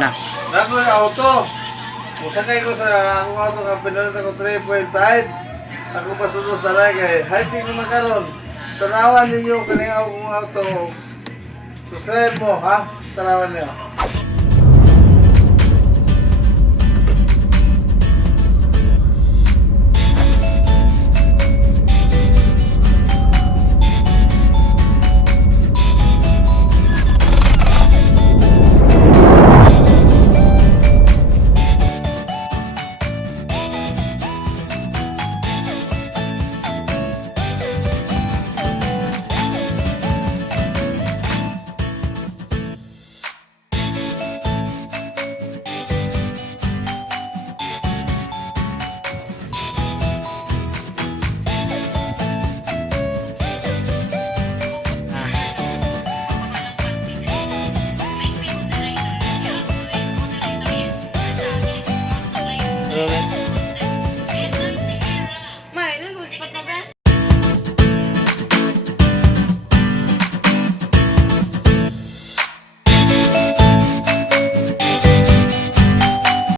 Na. Nako yung auto. Musakay ko sa akong auto nga pinalitan ko 3.5. Ako pa sunod na kay hiding naman karon. Tanawan ninyo kaning akong auto. Subscribe mo ha. Tanawan niyo. Okay.